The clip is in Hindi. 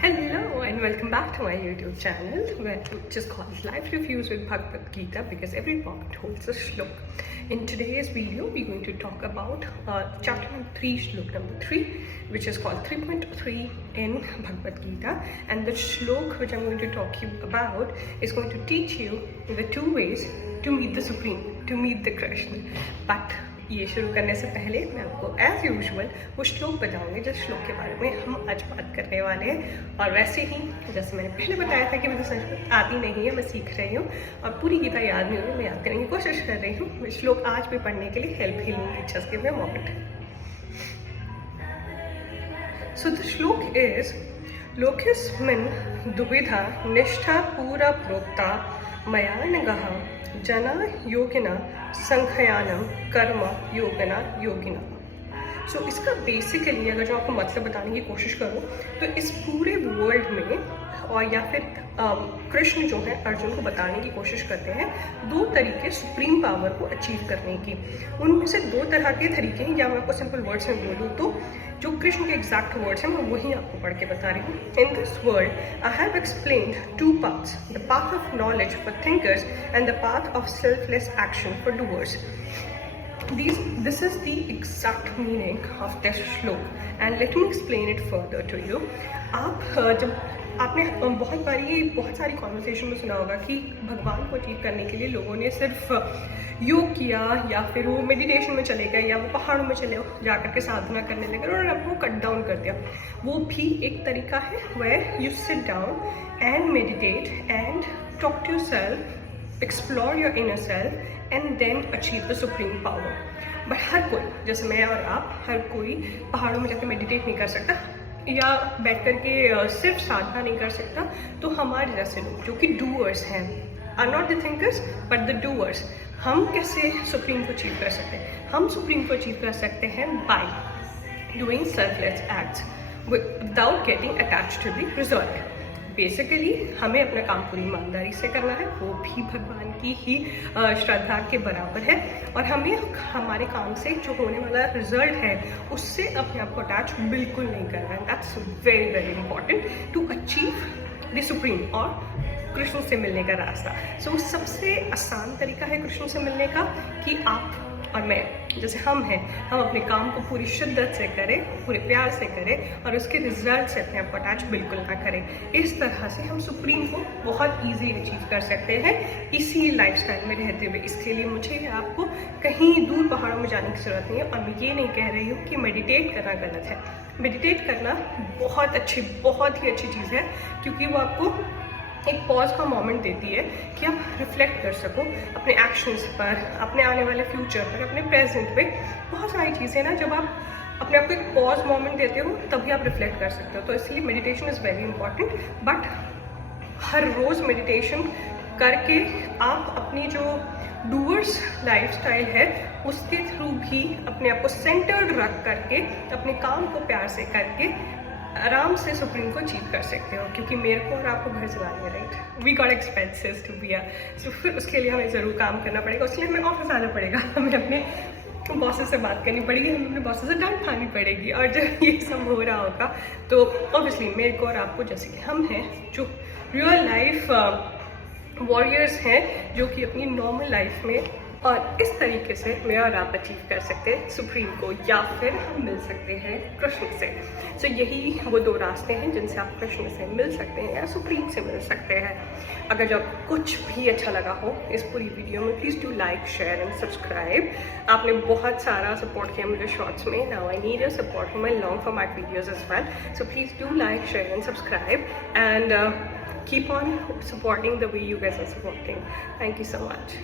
Hello and welcome back to my YouTube channel, which is called Life Reviews with Bhagavad Gita, because every part holds a shlok. In today's video, we're going to talk about chapter number 3, shlok number 3, which is called 3.3 in Bhagavad Gita. And the shlok which I'm going to talk to you about is going to teach you the two ways to meet the Supreme, to meet the Krishna. But ये शुरू करने से पहले मैं आपको एज यूजुअल वो श्लोक बताऊंगी जिस श्लोक के बारे में हम आज बात करने वाले हैं। और वैसे ही जैसे मैंने पहले बताया था कि मुझे संस्कृत आती नहीं है, मैं सीख रही हूँ और पूरी गीता याद नहीं हुई, मैं याद करने की कोशिश कर रही हूँ। मैं श्लोक आज भी पढ़ने के लिए हेल्प ही लूँगी। Just give me a moment. So the श्लोक इज लोकेस्मिन् दुविधा निष्ठा पूरा प्रोक्ता मया नगः जना योगिना संख्यानम कर्म योगिना योगिना। सो इसका बेसिकली अगर जो आपको मतलब बताने की कोशिश करूँ तो इस पूरे वर्ल्ड में और या फिर कृष्ण जो है अर्जुन को बताने की कोशिश करते हैं दो तरीके सुप्रीम पावर को अचीव करने की। उनमें से दो तरह के तरीके हैं, या मैं आपको सिंपल वर्ड्स में बोलूँ तो जो कृष्ण के एग्जैक्ट वर्ड्स हैं मैं वही आपको पढ़ के बता रही हूँ। In this world I have explained two paths, the path of knowledge for thinkers and the path of selfless action for doers. This is the exact meaning of this श्लोक, and let me explain it further to you. आप जब आपने बहुत सारी कॉन्वर्सेशन में सुना होगा कि भगवान को अचीव करने के लिए लोगों ने सिर्फ योग किया या फिर वो मेडिटेशन में चले गए या वो पहाड़ों में चले जाकर के साधना करने लगे और आपको कट डाउन कर दिया। वो भी एक तरीका है where you sit down and meditate and talk to yourself, explore your inner self and then achieve the supreme power. But हर कोई, जैसे मैं और आप, हर कोई पहाड़ों में जाकर मेडिटेट नहीं कर सकता या बैठ कर के सिर्फ साधना नहीं कर सकता। तो हमारे जैसे लोग जो कि डूअर्स हैं, are not the thinkers but the doers, हम कैसे सुप्रीम को अचीव कर सकते हैं? हम सुप्रीम को अचीव कर सकते हैं by doing selfless acts without getting attached to the result. Basically हमें अपना काम पूरी ईमानदारी से करना है, वो भी भगवान की ही श्रद्धा के बराबर है, और हमें हमारे काम से जो होने वाला रिजल्ट है उससे अपने आप को अटैच बिल्कुल नहीं करना है। That's very very important to achieve the supreme और कृष्ण से मिलने का रास्ता। सो सबसे आसान तरीका है कृष्ण से मिलने का कि आप और मैं, जैसे हम हैं, हम अपने काम को पूरी शिद्दत से करें, पूरे प्यार से करें और उसके रिजल्ट से अपने आप को अटैच बिल्कुल ना करें। इस तरह से हम सुप्रीम को बहुत ईजी अचीव कर सकते हैं इसी लाइफस्टाइल में रहते हुए। इसके लिए मुझे आपको कहीं दूर पहाड़ों में जाने की जरूरत नहीं है, और मैं ये नहीं कह रही हूँ कि मेडिटेट करना गलत है। मेडिटेट करना बहुत ही अच्छी चीज़ है, क्योंकि वो आपको एक पॉज का मोमेंट देती है कि आप रिफ्लेक्ट कर सको अपने एक्शंस पर, अपने आने वाले फ्यूचर पर, अपने प्रेजेंट पे। बहुत सारी चीज़ें ना, जब आप अपने आप को एक पॉज मोमेंट देते हो तभी आप रिफ्लेक्ट कर सकते हो। तो इसलिए meditation is very important. But हर रोज़ मेडिटेशन करके आप अपनी जो डूअर्स लाइफस्टाइल है उसके थ्रू भी अपने आप को सेंटर्ड रख करके अपने काम को प्यार से करके आराम से सुप्रीम को अचीव कर सकते हो। क्योंकि मेरे को और आपको घर चलानी है, right? We got expenses to be so फिर उसके लिए हमें ज़रूर काम करना पड़ेगा, उसके लिए हमें ऑफिस आना पड़ेगा, हमें अपने बॉसेस से बात करनी पड़ेगी, हमें अपने बॉसेस से डांट खानी पड़ेगी। और जब ये सब हो रहा होगा तो ऑब्वियसली मेरे को और आपको, जैसे कि हम हैं जो रियल लाइफ वॉरियर्स हैं, जो कि अपनी नॉर्मल लाइफ में और इस तरीके से मैं और आप अचीव कर सकते हैं सुप्रीम को, या फिर हम मिल सकते हैं कृष्ण से। सो यही वो दो रास्ते हैं जिनसे आप कृष्ण से मिल सकते हैं या सुप्रीम से मिल सकते हैं। अगर जब कुछ भी अच्छा लगा हो इस पूरी वीडियो में, please do like, share and subscribe. आपने बहुत सारा सपोर्ट किया मुझे शॉर्ट्स में, now I need your support for my long format videos as well. So please do like, share and subscribe and keep on supporting the way you guys are supporting. Thank you so much.